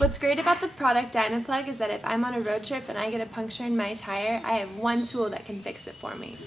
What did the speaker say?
What's great about the product Dynaplug is that if I'm on a road trip and I get a puncture in my tire, I have one tool that can fix it for me.